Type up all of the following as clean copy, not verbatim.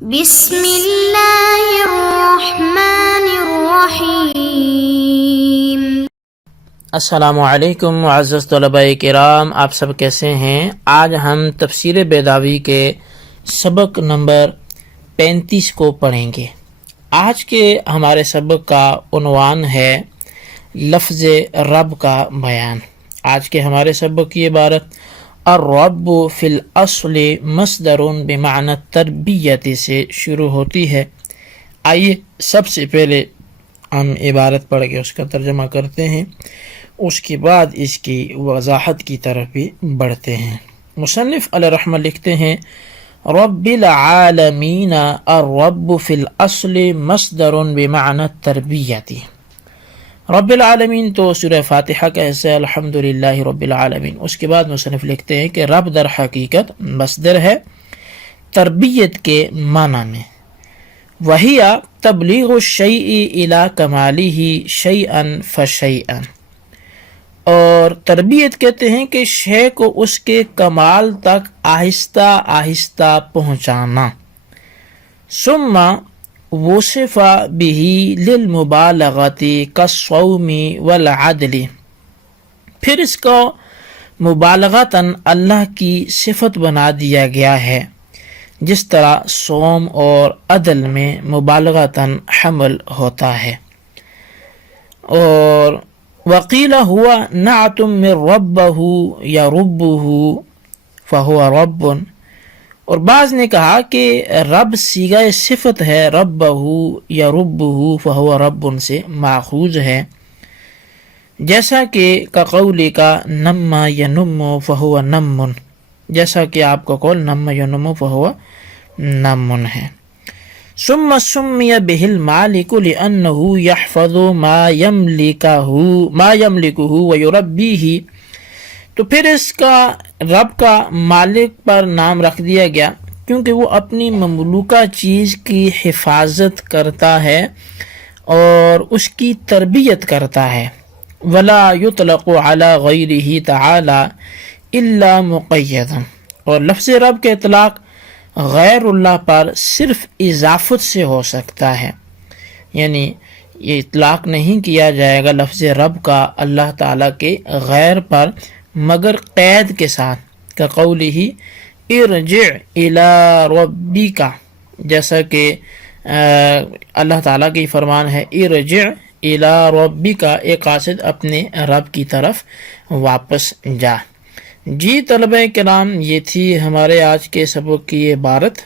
بسم اللہ الرحمن الرحیم۔ السلام علیکم معزز طلباء کرام، آپ سب کیسے ہیں؟ آج ہم تفسیر بیضاوی کے سبق نمبر 35 کو پڑھیں گے۔ آج کے ہمارے سبق کا عنوان ہے لفظ رب کا بیان۔ آج کے ہمارے سبق کی عبارت الرب فی الاصل مصدر بمعنی تربیت سے شروع ہوتی ہے۔ آئیے سب سے پہلے ہم عبارت پڑھ کے اس کا ترجمہ کرتے ہیں، اس کے بعد اس کی وضاحت کی طرف بھی بڑھتے ہیں۔ مصنف علیہ رحمہ لکھتے ہیں رب العالمین الرب فی الاصل مصدر بمعنی تربیت۔ رب العالمین تو سورہ فاتحہ کا حصہ الحمدللہ رب العالمین۔ اس کے بعد مصنف لکھتے ہیں کہ رب در حقیقت مصدر ہے تربیت کے معنی میں، وہی تبلیغ الشیء الی کمالہ شیئا فشیئا، اور تربیت کہتے ہیں کہ شے کو اس کے کمال تک آہستہ آہستہ پہنچانا۔ ثم وصف به للمبالغۃ کالصوم والعدل، پھر اس کو مبالغتاً اللہ کی صفت بنا دیا گیا ہے، جس طرح صوم اور عدل میں مبالغتاً حمل ہوتا ہے۔ اور وقیل ہوا نعت من ربہ یربہ فہو رب، اور بعض نے کہا کہ رب صیغہ صفت ہے، ربہ یربہ فہو رب سے ماخوذ ہے، جیسا کہ قول کا نم ینم فہو نم، جیسا کہ آپ کا قول نم ینم فہو نم ہے۔ ثم سمی بہ المالک لأنہ یحفظ ما یملکہ ویربیہ، تو پھر اس کا رب کا مالک پر نام رکھ دیا گیا کیونکہ وہ اپنی مملوکہ چیز کی حفاظت کرتا ہے اور اس کی تربیت کرتا ہے۔ ولا یطلق علی غیرہ تعالی الا مقیدا، اور لفظ رب کے اطلاق غیر اللہ پر صرف اضافت سے ہو سکتا ہے، یعنی یہ اطلاق نہیں کیا جائے گا لفظ رب کا اللہ تعالیٰ کے غیر پر مگر قید کے ساتھ، کقولہ ارجع الی ربک، جیسا کہ اللہ تعالیٰ کی فرمان ہے ارجع الی ربک، ایک قاصد اپنے رب کی طرف واپس جا۔ جی طلبہ کرام، یہ تھی ہمارے آج کے سبق کی عبارت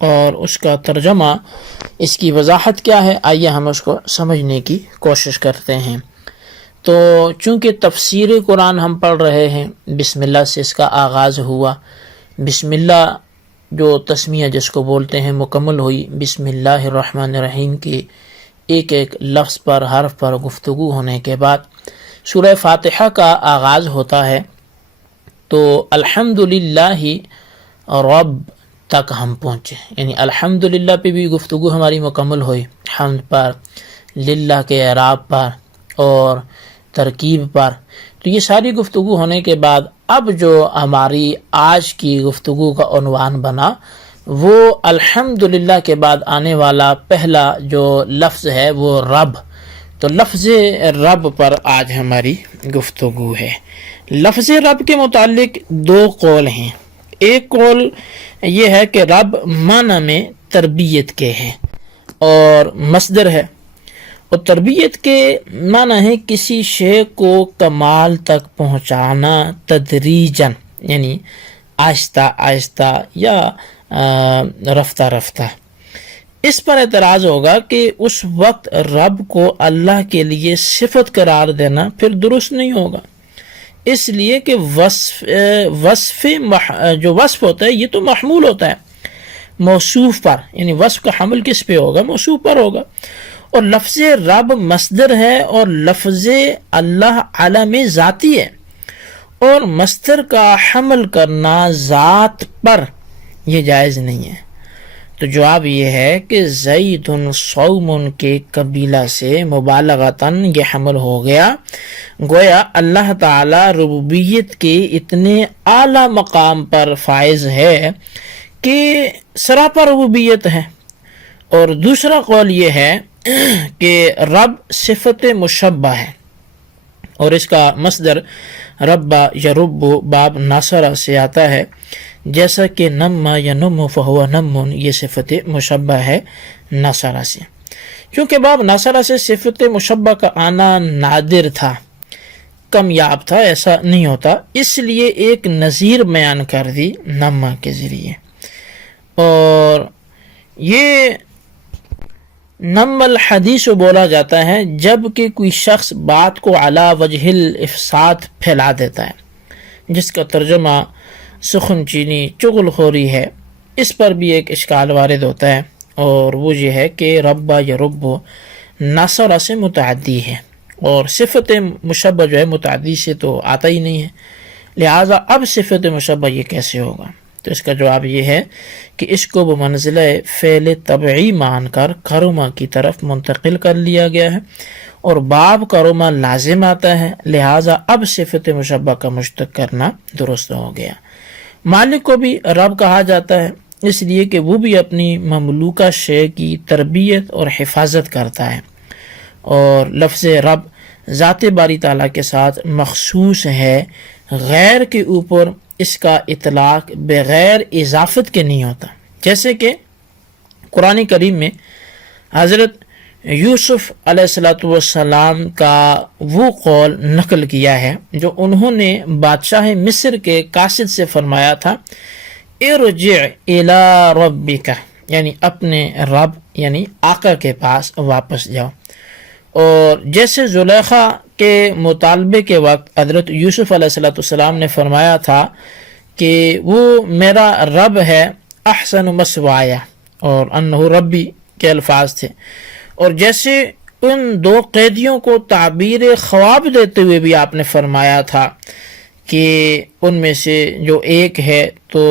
اور اس کا ترجمہ، اس کی وضاحت کیا ہے، آئیے ہم اس کو سمجھنے کی کوشش کرتے ہیں۔ تو چونکہ تفسیر قرآن ہم پڑھ رہے ہیں، بسم اللہ سے اس کا آغاز ہوا، بسم اللہ جو تسمیہ جس کو بولتے ہیں مکمل ہوئی، بسم اللہ الرحمن الرحیم کی ایک ایک لفظ پر حرف پر گفتگو ہونے کے بعد سورہ فاتحہ کا آغاز ہوتا ہے۔ تو الحمدللہ رب تک ہم پہنچے، یعنی الحمدللہ پہ بھی گفتگو ہماری مکمل ہوئی، حمد پر، للہ کے اعراب پر اور ترکیب پر۔ تو یہ ساری گفتگو ہونے کے بعد اب جو ہماری آج کی گفتگو کا عنوان بنا وہ الحمدللہ کے بعد آنے والا پہلا جو لفظ ہے وہ رب۔ تو لفظ رب پر آج ہماری گفتگو ہے۔ لفظ رب کے متعلق دو قول ہیں۔ ایک قول یہ ہے کہ رب معنی میں تربیت کے ہے اور مصدر ہے، اور تربیت کے معنی ہے کسی شے کو کمال تک پہنچانا تدریجاً، یعنی آہستہ آہستہ یا رفتہ رفتہ۔ اس پر اعتراض ہوگا کہ اس وقت رب کو اللہ کے لیے صفت قرار دینا پھر درست نہیں ہوگا، اس لیے کہ جو وصف ہوتا ہے یہ تو محمول ہوتا ہے موصوف پر، یعنی وصف کا حمل کس پہ ہوگا؟ موصوف پر ہوگا، اور لفظ رب مصدر ہے اور لفظ اللہ علم ذاتی ہے، اور مصدر کا حمل کرنا ذات پر یہ جائز نہیں ہے۔ تو جواب یہ ہے کہ زید صوم کے قبیلہ سے مبالغتاً یہ حمل ہو گیا، گویا اللہ تعالی ربوبیت کے اتنے اعلیٰ مقام پر فائز ہے کہ سراپا ربوبیت ہے، اور دوسرا قول یہ ہے کہ رب صفت مشبہ ہے، اور اس کا مصدر ربا یرب باب ناصرہ سے آتا ہے، جیسا کہ نما ینم فہو نمون یہ صفت مشبہ ہے ناصرہ سے۔ کیونکہ باب ناصرہ سے صفت مشبہ کا آنا نادر تھا، کم یاب تھا، ایسا نہیں ہوتا، اس لیے ایک نظیر بیان کر دی نما کے ذریعے۔ اور یہ نم الحدیث بولا جاتا ہے جب کہ کوئی شخص بات کو علی وجہ الافساد پھیلا دیتا ہے، جس کا ترجمہ سخن چینی چغل خوری ہے۔ اس پر بھی ایک اشکال وارد ہوتا ہے، اور وہ یہ ہے کہ ربا یا رب ناصرہ سے متعدی ہے، اور صفت مشبہ جو ہے متعدی سے تو آتا ہی نہیں ہے، لہٰذا اب صفت مشبہ یہ کیسے ہوگا؟ تو اس کا جواب یہ ہے کہ اس کو بمنزلہ فعل طبعی مان کر کرما کی طرف منتقل کر لیا گیا ہے، اور باب کرما لازم آتا ہے، لہٰذا اب صفت مشبہ کا مشتق کرنا درست ہو گیا۔ مالک کو بھی رب کہا جاتا ہے اس لیے کہ وہ بھی اپنی مملوکہ شے کی تربیت اور حفاظت کرتا ہے، اور لفظ رب ذات باری تعالیٰ کے ساتھ مخصوص ہے، غیر کے اوپر اس کا اطلاق بغیر اضافت کے نہیں ہوتا، جیسے کہ قرآن کریم میں حضرت یوسف علیہ السلام کا وہ قول نقل کیا ہے جو انہوں نے بادشاہ مصر کے قاصد سے فرمایا تھا، ارجع الی ربک، یعنی اپنے رب یعنی آقا کے پاس واپس جاؤ۔ اور جیسے زلیخا کے مطالبے کے وقت حضرت یوسف علیہ السلام نے فرمایا تھا کہ وہ میرا رب ہے احسن مثوایا، اور انہ ربی کے الفاظ تھے، اور جیسے ان دو قیدیوں کو تعبیر خواب دیتے ہوئے بھی آپ نے فرمایا تھا کہ ان میں سے جو ایک ہے تو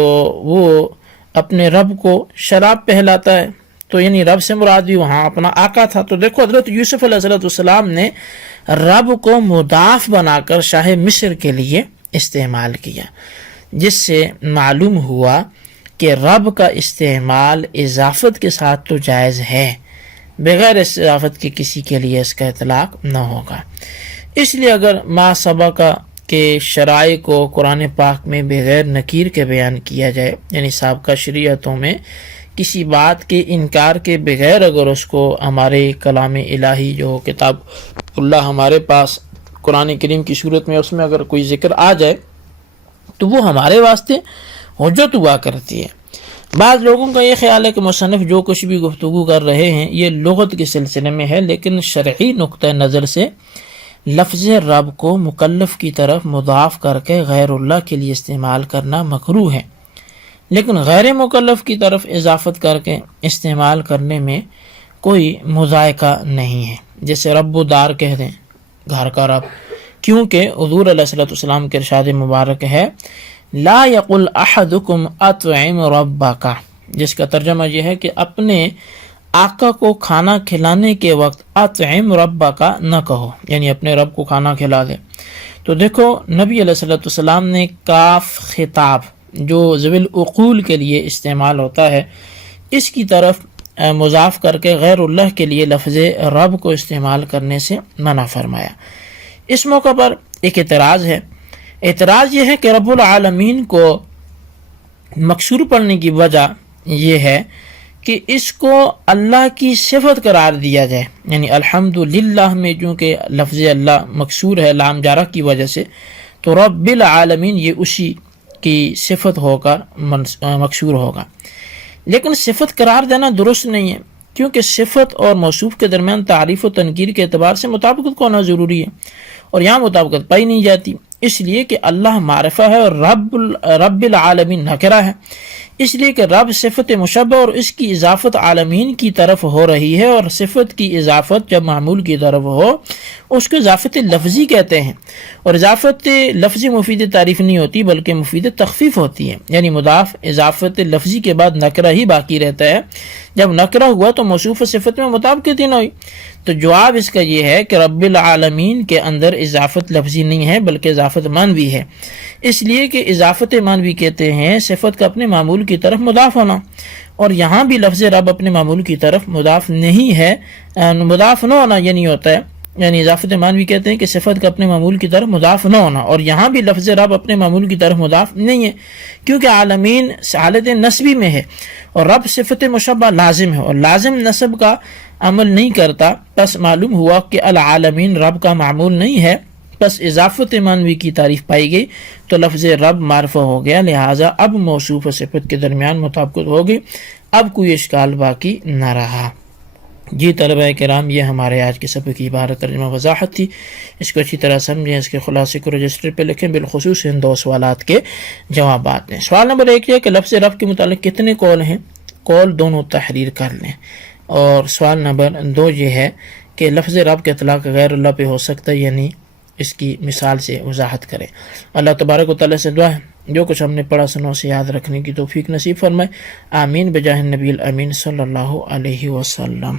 وہ اپنے رب کو شراب پہلاتا ہے، تو یعنی رب سے مراد بھی وہاں اپنا آقا تھا۔ تو دیکھو حضرت یوسف علیہ السلام نے رب کو مضاف بنا کر شاہ مصر کے لیے استعمال کیا، جس سے معلوم ہوا کہ رب کا استعمال اضافت کے ساتھ تو جائز ہے، بغیر اضافت کے کسی کے لیے اس کا اطلاق نہ ہوگا۔ اس لیے اگر ما سبق کے شرائع کو قرآن پاک میں بغیر نکیر کے بیان کیا جائے، یعنی سابقہ شریعتوں میں کسی بات کے انکار کے بغیر اگر اس کو ہمارے کلام الہی جو کتاب اللہ ہمارے پاس قرآن کریم کی صورت میں اس میں اگر کوئی ذکر آ جائے تو وہ ہمارے واسطے حجت ہوا کرتی ہے۔ بعض لوگوں کا یہ خیال ہے کہ مصنف جو کچھ بھی گفتگو کر رہے ہیں یہ لغت کے سلسلے میں ہے، لیکن شرعی نقطہ نظر سے لفظ رب کو مکلف کی طرف مضاف کر کے غیر اللہ کے لیے استعمال کرنا مکروہ ہے، لیکن غیر مکلف کی طرف اضافت کر کے استعمال کرنے میں کوئی مذائقہ نہیں ہے، جیسے رب و دار کہہ دیں، گھر کا رب، کیونکہ حضور علیہ السلام کے ارشاد مبارک ہے لا یقل احدکم اطعم ربک، جس کا ترجمہ یہ ہے کہ اپنے آقا کو کھانا کھلانے کے وقت اطعم ربک نہ کہو، یعنی اپنے رب کو کھانا کھلا دے۔ تو دیکھو نبی علیہ السلام نے کاف خطاب جو ذوی العقول کے لیے استعمال ہوتا ہے اس کی طرف مضاف کر کے غیر اللہ کے لیے لفظ رب کو استعمال کرنے سے منع فرمایا۔ اس موقع پر ایک اعتراض ہے، اعتراض یہ ہے کہ رب العالمین کو مکسور پڑھنے کی وجہ یہ ہے کہ اس کو اللہ کی صفت قرار دیا جائے، یعنی الحمدللہ میں چونکہ لفظ اللہ مکسور ہے لام جارہ کی وجہ سے، تو رب العالمین یہ اسی کی صفت ہو کر مکسور ہوگا، لیکن صفت قرار دینا درست نہیں ہے، کیونکہ صفت اور موصوف کے درمیان تعریف و تنکیر کے اعتبار سے مطابقت کو ہونا ضروری ہے، اور یہاں مطابقت پائی نہیں جاتی، اس لیے کہ اللہ معرفہ ہے اور رب العالمین نکرہ ہے، اس لیے کہ رب صفت مشبہ اور اس کی اضافت عالمین کی طرف ہو رہی ہے، اور صفت کی اضافت جب معمول کی طرف ہو اس کو اضافت لفظی کہتے ہیں، اور اضافت لفظی مفید تعریف نہیں ہوتی بلکہ مفید تخفیف ہوتی ہے، یعنی مضاف اضافت لفظی کے بعد نکرہ ہی باقی رہتا ہے، جب نکرہ ہوا تو موصوف صفت میں مطابقت ہی نہ ہوئی۔ تو جواب اس کا یہ ہے کہ رب العالمین کے اندر اضافت لفظی نہیں ہے بلکہ اضافت معنوی ہے، اس لیے کہ اضافت معنوی کہتے ہیں صفت کا اپنے معمول کی طرف مضاف ہونا، اور یہاں بھی لفظ رب اپنے معمول کی طرف مضاف نہیں ہے، مضاف نہ ہونا یہ نہیں ہوتا ہے، یعنی اضافت معنوی کہتے ہیں کہ صفت کا اپنے معمول کی طرف مضاف نہ ہونا، اور یہاں بھی لفظ رب اپنے معمول کی طرف مضاف نہیں ہے کیونکہ عالمین حالت نسبی میں ہے اور رب صفت مشبہ لازم ہے، اور لازم نسب کا عمل نہیں کرتا، پس معلوم ہوا کہ العالمین رب کا معمول نہیں ہے، پس اضافت معنوی کی تعریف پائی گئی تو لفظ رب معرفہ ہو گیا، لہٰذا اب موصوف و صفت کے درمیان مطابقت ہو گئی، اب کوئی اشکال باقی نہ رہا۔ جی طلبہ کرام، یہ ہمارے آج کے سبق کی عبارت ترجمہ وضاحت تھی، اس کو اچھی طرح سمجھیں، اس کے خلاصے کو رجسٹر پہ لکھیں، بالخصوص ان 2 سوالات کے جوابات ہیں۔ سوال نمبر 1 یہ کہ لفظ رب کے متعلق کتنے قول ہیں؟ قول دونوں تحریر کر لیں۔ اور سوال نمبر 2 یہ ہے کہ لفظ رب کے اطلاق غیر اللہ پہ ہو سکتا ہے یعنی اس کی مثال سے وضاحت کریں۔ اللہ تبارک و تعالیٰ سے دعا ہے جو کچھ ہم نے پڑھا سنا اسے یاد رکھنے کی توفیق نصیب فرمائے، آمین بجاہ النبی الامین صلی اللہ علیہ وسلم۔